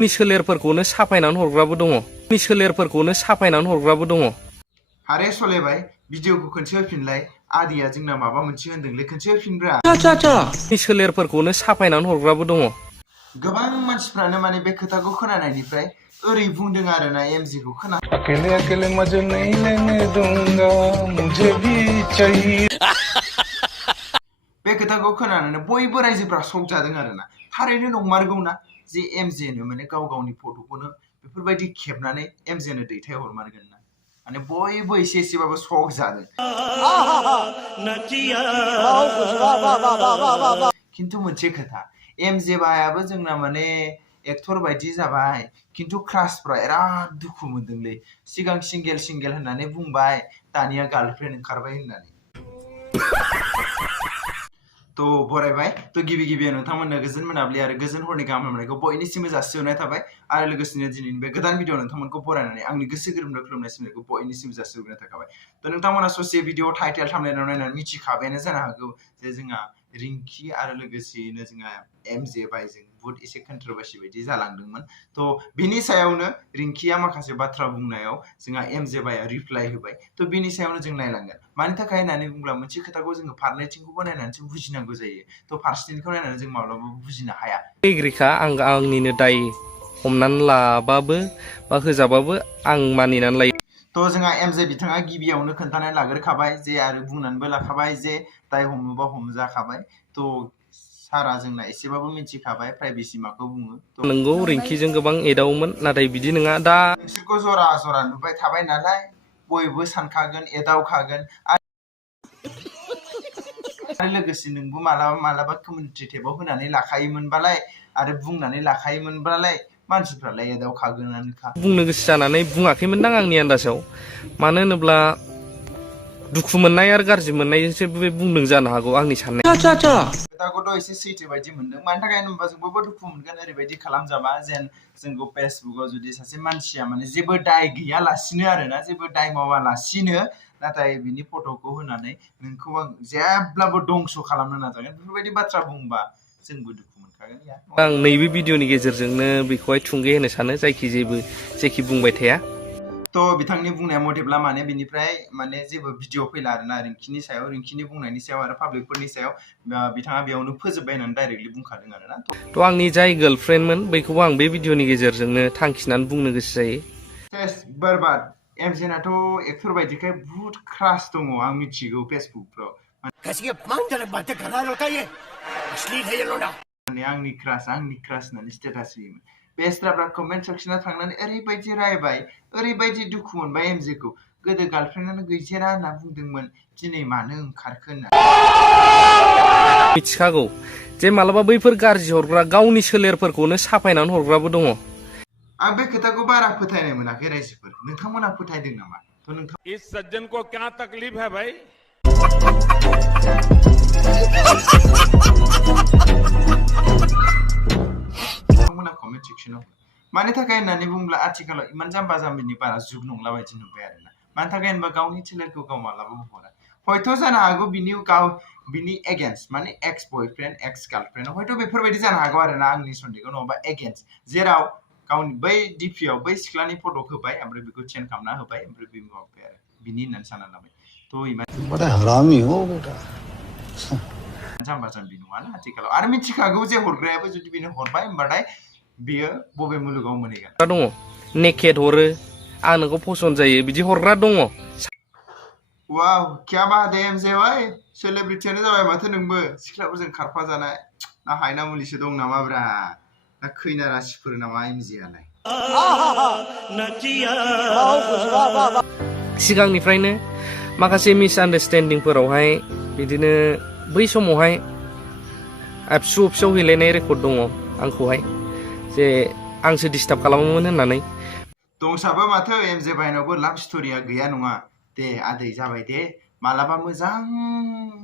नि सोलेरफोरखौनो साफायनानै हरग्राबो दङ नि सोलेरफोरखौनो साफायनानै हरग्राबो दङ हारे सलायबाय भिडिअखौ खनसे होफिनलाय आदिया जोंना माबा मोनसे होनदोंलै खनसे होफिनब्रा नि सोलेरफोरखौनो साफायनानै हरग्राबो दङ गोबां मानसिफ्रानो माने बे खोथाखौ खोनानायनिफ्राय ओरै बुंदों आरोना एमजे खौ खोना अकेले अकेले मजे नहीं लेने दूंगा मुझे भी चाहिए बे खोथाखौ खोनानानै बयबो रायजोफ्रा शक जादों आरोना थारैनो नंमारगौना जे एमजे नो माने गावनि फट'खौनो बेफोरबायदि खेबनानै एमजे नो दैथाय हरमारगोन ना माने बयबो एसे एसेबाबो शक जादों खिन्थु मोनसे खोथा एमजे बायाबो जोंना माने एक्टर बायदि जाबाय खिन्थु क्रासफ्रा बिराद दुखु मोनदोंलै सिगां सिंगेल होननानै बुंबाय दानिया गार्लफ्रेन्ड ओंखारबाय होननानै तो बरायबाय तो गिबियाव नोंथांमोननो गोजोन मोनाबिलि आरो गोजोन हरनि गाहाम हामलायनायखौ बयनिसिमबो जासिहरनाय थाबाय आरो लोगोसेनो दिनैनि बे गोदान भिडिअ नोंथांमोनखौ बरायनानै आंनि गोसो गोरबोनिफ्राय खुलुमनाय सिबिनायखौ बयनिसिमबो जासिहरनाय थाखाबाय तो नोंथांमोना ससे भिडिअ टाइटेल थाम्बनेइलाव नायनानै मिथिखाबायानो जानो हागौ जे जोंहा रिंकि आरो लोगोसेयैनो जोंहा एमजे बायजों बुहुत एसे कन्ट्रोभार्सि बायदि जालांदोंमोन तो बिनि सायावनो रिंकिया माखासे बाथ्रा बुंनायाव जोंहा एमजे बाया रिप्लाइ होबाय तो बिनि सायावनो जों नायलांगोन मानि थाखाय होननानै बुंब्ला मोनसे खोथाखौ जोङो फारनैथिंखौबो नायनानैसो बुजिनांगौ जायो तो फारसेथिंखौ नायनानै जों माब्लाबाबो बुजिनो हाया एग्रिखा आंनिनो दाय हमनानै लाबाबो बा होजाबाबो आं मानिनानै लायो तो जोंहा एमजे बिथाङा गिबियावनो खोन्थानानै लाग्रोखाबाय जे आरो बुंनानैबो लाखाबाय जे दाय हमोबा हमजाखाबाय तो सारा जोंना एसेबाबो मिथिखाबाय प्राइभेसि माखौ बुङो नंगौ रिंकिजों गोबां एदावोमोन नाथाय बिदि नङा दा नोंसोरखौ जरा नुबाय थाबाय नालाय बयबो सानखागोन एदावखागोन आरो लोगोसे नोंबो मालाबा कमिउनिटि टेबाव होनानै लाखायोमोनबालाय आरो बुंनानै लाखायोमोनबालाय मानसिफ्रालाय एदावखागोनानोखा बुंनो गोसो जानानै बुङाखैमोनदां आंनि आन्दाजाव मानो होनोब्ला दुखु मोननाय आरो गाज्रि मोननायजोंसो बे बुंदों जानो हागौ आंनि साननाय खोथाखौथ' एसे सैथो बायदि मोनदों मानि थाखाय होनोबा जों बयबो दुखु मोनगोन ओरैबायदि खालामजाबा जेन जोंखौ फेसबुकाव जुदि सासे मानसिया माने जेबो दाय गैयालासिनो आरोना जेबो दाय मावालासिनो नाथाय बिनि फट'खौ होनानै नोंखौ आं जेब्लाबो दंस' खालामनो नाजागोन बेफोरबायदि बाथ्रा बुंबा जोंबो दुखु मोनखागोन आं नैबे भिडिअनि गेजेरजोंनो बेखौहाय थुंगे होनो सानो जेखि बुंबाय थाया तो बिथांनि बुंनाया मथेब्ला माने बिनिफ्राय माने जेबो भिडिअ फैला आरोना रिंकिनि बुंनायनि सायाव आरो पाब्लिकफोरनि सायाव बिथाङा बेयावनो फोजोबबाय होननानै डाइरेक्टलि बुंखादों आरोना तो आंनि जाय गार्लफ्रेन्डमोन बैखौबो आं बे भिडिअनि गेजेरजोंनो थांखिनानै बुंनो गोसो जायो बरबाद एमजेनाथ' एक्टर बायदिखाय बुहुत क्रास दङ आं मिथिगौ फेसबुकफ्राव माने आंनि क्रास होननानै स्टेटास होयोमोन बेस्राफ्रा कमेन्ट सेक्सनाव थांनानै ओरैबायदि रायबाय ओरैबायदि दुखु मोनबाय एमजेखौ गोदो गार्लफ्रेन्डआनो गैजेरा होनना बुंदोंमोन दिनै मानो ओंखारखो होनना मिथिखागौ जे मालाबा बैफोर गाज्रि हरग्रा गावनि सोलेरफोरखौनो साफायनानै हरग्राबो दङ आं बे खोथाखौ बारा फोथायनाय मोनाखै रायजोफोर नोंथांमोना फोथायदों नामा तो नोंथां इस सज्जन को क्या तकलीफ है भाई नोंथांमोना कमेन्ट सेक्सनाव मानि थाखाय होननानै बुंब्ला आथिखालाव इमान जाम्बा जाम्बिनि बारा जुग नंला बायदि नुबाय आरोना मानि थाखाय होनबा गावनि सोलेरखौ गाव मालाबाबो हरा हयथ' जानो हागौ बिनि एगेन्स्ट माने एक्स बयफ्रेन्ड एक्स गार्लफ्रेन्ड हयथ' बेफोरबायदि जानो हागौ आरोना आंनि सन्देहखौ नङाबा एगेन्स्ट जेराव गावनि बै डिपिआव बै सिख्लानि फट' होबाय ओमफ्राय बेखौ चेन्ज खालामना होबाय ओमफ्राय बे माबाबाय आरो बिनि होननानै सानना लाबाय थ' इमान बड़ा हरामी हो बेटा जाम्बा जाम्बि नङाना आथिखालाव आरो मिथिखागौ जे हरग्रायाबो जुदि बेनो हरबाय होनबाथाय बियो बबे मुलुगाव मोनहैगोन दङ नेकेट हरो आं नोंखौ फसन्द जायो बिदि हरग्रा दङ वाव क्या बात है एमजे भाई सेलिब्रिटियानो जाबाय माथो नोंबो सिख्लाफोरजों खारफा जानाय ना हायना मुलिसो दं नामा ब्रा ना खैना रासिफोर नामा एमजेआलाय सिगांनिफ्रायनो माखासे मिसआन्डारस्टेन्डिंफोरावहाय बिदिनो बै समावहाय फिसौ हैलायनाय रेकर्ड दङ आंखौहाय जे आंसो डिस्टार्ब खालामोमोन होननानै दंसाबो माथो एमजे भाइनावबो लाभ स्ट'रिया गैया नङा दे आदै जाबाय दे मालाबा मोजां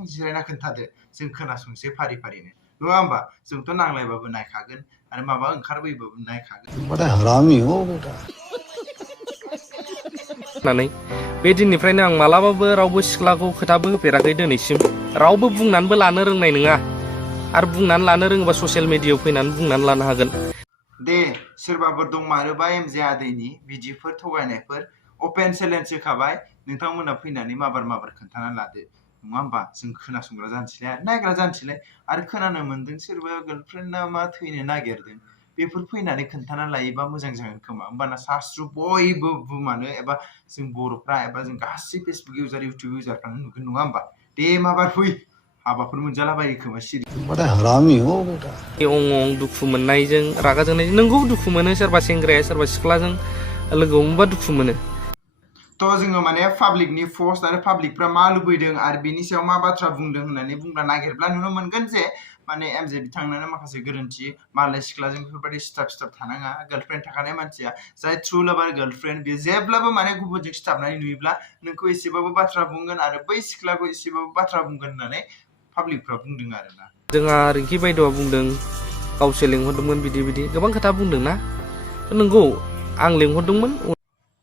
जिरायना खोन्थादो जों खोनासंसै फारि फारिनो नङा होमबा जोंथ' नांलायबाबो नायखागोन आरो माबा ओंखारबोयोबाबो नायखागोन बड़ा हरामी हो बेटा होननानै बे दिननिफ्रायनो आं मालाबाबो रावबो सिख्लाखौ खोथाबो होफेराखै दिनैसिम रावबो बुंनानैबो लानो रोंनाय नङा आरो बुंनानै लानो रोङोबा ससियेल मिडियायाव फैनानै बुंनानै लानो हागोन दे सोरबाफोर दंमारोबा एमजे आदैनि बिदिफोर थगायनायफोर अपेन चेलेन्ज होखाबाय नोंथांमोना फैनानै माबार खोन्थाना लादो नङा होमबा जों खोनासंग्रा जानोसैलाय आरो नायग्रा जानोसैलाय आरो खोनानो मोनदों सोरबा गार्लफ्रेन्डना मा थैनो नागिरदों बेफोर फैनानै खोन्थाना लायोबा मोजां जागोन खोमा होमबाना सास्रु बयबो बुहुमानो एबा जों बर'फ्रा एबा जों गासै फेसबुक इउजार इउटिउब इउजारफ्रानो नुगोन नङा होमबा दे माबार फै हाबाफोर मोनजालाबायो खोमा सिरि बड़ा हरामी हो बेटा अंग दुखु मोननायजों रागा जोंनायजों नोंगौ दुखु मोनो सोरबा सेंग्राया सोरबा सिख्लाजों लोगो हमबा दुखु मोनो तो जोङो माने पाब्लिकनि पस्ट आरो पाब्लिकफ्रा मा लुबैदों आरो बेनि सायाव मा बाथ्रा बुंदों होननानै बुंब्ला नागिरब्ला नुनो मोनगोन जे माने एमजे बिथांनानो माखासे गोरोन्थि मालाय सिख्लाजों बेफोरबायदि सिथाब थानाङा गार्लफ्रेन्ड थाखानाय मानसिया जाय ट्रु लाभार गार्लफ्रेन्ड बे जेब्लाबो माने गुबुनजों सिथाबनानै नुयोब्ला नोंखौ एसेबाबो बाथ्रा बुंगोन आरो बै सिख्लाखौ एसेबाबो बाथ्रा बुंगोन होननानै पाब्लिकफ्रा बुंदों आरोना जोंहा रिंकि बायद'आ बुंदों गावसो लिंहरदोंमोन बिदि गोबां खोथा बुंदोंना नंगौ आं लिंहरदोंमोन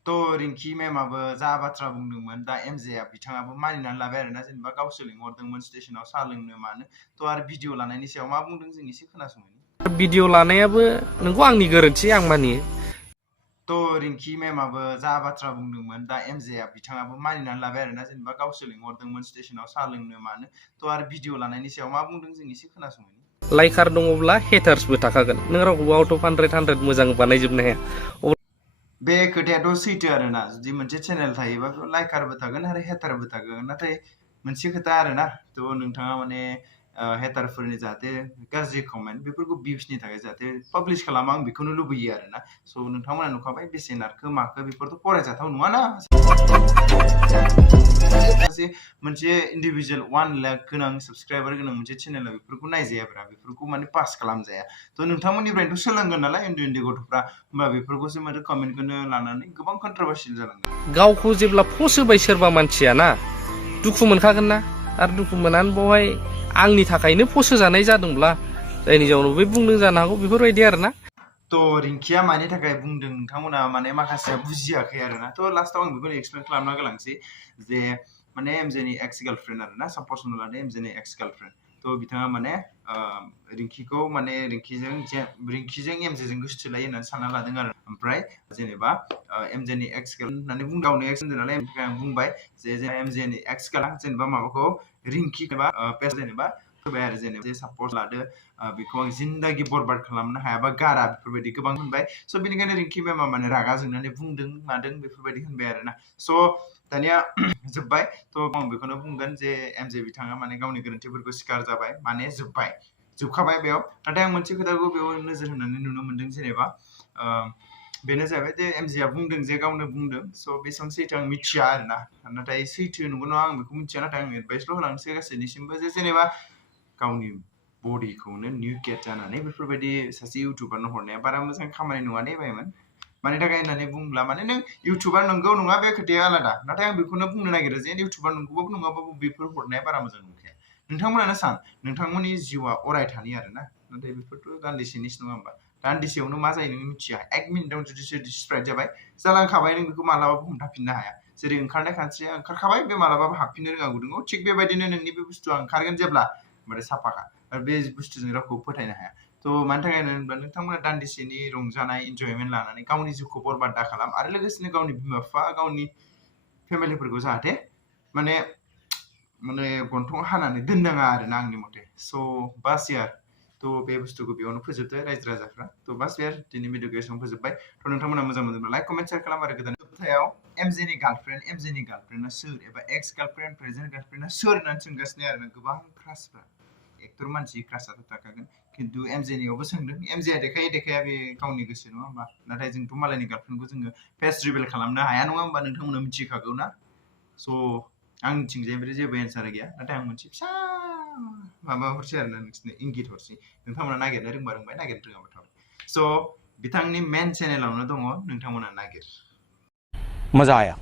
तो रिंकि मेमाबो जा बाथ्रा बुंदोंमोन दा एमजेआ बिथाङाबो मानिनानै लाबाय आरोना जेनेबा गावसो लिंहरदोंमोन स्टेशनाव साहा लोंनो मानो तो आरो भिडिअ लानायनि सायाव मा बुंदों जों एसे खोनासंनि भिडिअ लानायाबो नंगौ आंनि गोरोन्थि आं मानियो तो रिंकि मेमाबो जा बाथ्रा बुंदोंमोन दा एमजेआ बिथाङाबो मानिनानै लाबाय आरोना जेनेबा गावसो लिंहरदोंमोन स्टेशनाव साहा लोंनो मानो तो आरो भिडिअ लानायनि सायाव मा बुंदों जों एसे खोनासंनि लाइकार दङब्ला हेटार्सबो थाखागोन नों रावखौबो आउट अफ 100 मोजां बानायजोबनो हाया बे खोथायाथ' सैथो आरोना जुदि मोनसे चेनेल थायोबा लाइकारबो थागोन आरो हेटारबो थागोन नाथाय मोनसे खोथा आरोना थ' नोंथाङा माने हेटारफोरनि जाहाथे गाज्रि कमेन्ट बेफोरखौ भिउसनि थाखाय जाहाथे पाब्लिश खालामा आं बेखौनो लुबैयो आरोना स' नोंथांमोना नुखाबाय बेसे नारखो माखो बेफोरथ' फरायजाथाव नङाना मोनसे इन्डिभिजुवेल 1 लाख गोनां साबस्क्राइबार गोनां मोनसे चेनेला बेफोरखौ नायजायाब्रा बेफोरखौ माने पास खालामजाया थ' नोंथांमोननिफ्रायनोथ' सोलोंगोन नालाय उन्दै गथ'फ्रा होमबा बेफोरखौसो माने कमेन्टखौनो लानानै गोबां कन्ट्रोभार्सियेल जालांगोन गावखौ जेब्ला पस्ट होबाय सोरबा मानसिया ना दुखु मोनखागोन ना आरो दुखु मोननानै बेवहाय आंनि थाखायनो पस्ट होजानाय जादोंब्ला जायनि जाउनाव बे बुंदों जानो हागौ बेफोरबायदि आरोना तो रिंकिया मानि थाखाय बुंदों नोंथांमोना माने माखासेया बुजियाखै आरोना थ' लास्टाव आं बेखौनो एक्सप्लेन खालामना गालांसै जे माने एमजेनि एक्स गार्लफ्रेन्ड आरोना सापस हमना लादो एमजेनि एक्स गार्लफ्रेन्ड थ' बिथाङा माने रिंकिखौ माने रिंकिजों एमजेजों गोसोथोलायो होननानै सानना लादों आरो ओमफ्राय जेनेबा एमजेनि एक्स गार्लफ्रेन्ड होननानै गावनो एक्स होनदों नालाय आं बुंबाय जे एमजेनि एक्स गार्ल जेनेबा माबाखौ रिंकि एबा पेज जेनेबा होबाय आरो जेनेबा सापस लादो बेखौ आं जिन्दागि बरबाद खालामनो हायाबा गारा बेफोरबायदि गोबां होनबाय स' बेनिखायनो रिंकि मेमा माने रागा जोंनानै बुंदों मादों बेफोरबायदि होनबाय आरोना स' दानिया जोब्बाय थ' आं बेखौनो बुंगोन जे एमजे बिथाङा माने गावनि गोरोन्थिफोरखौ स्वीकार जाबाय माने जोबखाबाय बेयाव नाथाय आं मोनसे खोथाखौ बेयाव नोजोर होनानै नुनो मोनदों जेनेबा बेनो जाहैबाय जे एमजेआ बुंदों जे गावनो बुंदों स' बेसेबां सैथो आं मिथिया आरोना नाथाय सैथो नंगौ नङा आं बेखौ मिथिया नाथाय आं एडभाइसल' होलांसै गासैनिसिमबो जे जेनेबा गावनि बडिखौनो निउकेट जानानै बेफोरबायदि सासे इउटुबारनो हरनाया बारा मोजां खामानि नङा दे बायमोन मानि थाखाय होननानै बुंब्ला माने नों इउटुबार नंगौ नङा बे खोथाया आलादा नाथाय आं बेखौनो बुंनो नागिरो जे इउटुबार नंगौबाबो नङाबाबो बेफोर हरनाया बारा मोजां नंखाया नोंथांमोनानो सान नोंथांमोननि जिउआ अरायथानि आरोना नाथाय बेफोरथ' दान्दिसेनिसो नङा होमबा दान्दिसेयावनो मा जायो नों मिथिया 1 मिनिटाव जुदि स्प्रेड जाबाय जालांखाबाय नों बेखौ मालाबाबो हमथाफिननो हाया जेरै ओंखारनाय खानस्रिया ओंखारखाबाय बे मालाबाबो हाबफिननो रोङा गुदुङाव थिग बेबायदिनो नोंनि बे बुस्थुआ ओंखारगोन जेब्ला होमबाथाय साफाखा आरो बे बुस्थुजों रावखौबो फोथायनो हाया थ' मानि थाखाय होनोब्ला नोंथांमोना दान्दिसेनि रंजानाय इन्जयमेन्ट लानानै गावनि जिउखौ बरबाद दा खालाम आरो लोगोसेनो गावनि बिमा बिफा गावनि फेमिलिफोरखौ जाहाथे माने गन्थं हानानै दोननाङा आरोना आंनि मथे स' बास यार थ' बे बुस्थुखौ बेयावनो फोजोबदो रायजो राजाफ्रा थ' बास यार दिनै भिडिअखौ एसेबां फोजोबबाय थ' नोंथांमोना मोजां मोनोब्ला लाइक कमेन्ट शेयार खालाम आरो गोदान जोबथायाव एमजेनि गार्लफ्रेन्डआ सोर एबा एक्स गार्लफ्रेन्ड प्रेजेन्ट गार्लफ्रेन्डआ सोर होननानै सोंगासिनो आरो गोबां क्रासफ्रा एक्टर मानसि क्रासाथ' थाखागोन खिन्थु एमजेनियावबो सोंदों एमजेआ देखाया बे गावनि गोसो नङा होमबा नाथाय जोंथ' मालायनि गार्लफ्रेन्डखौ जोङो फेस रिभिल खालामनो हाया नङा होमबा नोंथांमोना मिथिखागौ ना स' आंनिथिंजाय जेबो एन्सार गैया नाथाय आं मोनसे फिसा माबा हरसै आरोना नोंसोरनो इंगित हरसै नोंथांमोना नागिरनो रोंबा रोंबाय नागिरनो रोङाबा थाबाय स' बिथांनि मेन चेनेलावनो दङ नोंथांमोना नागिर मजा आया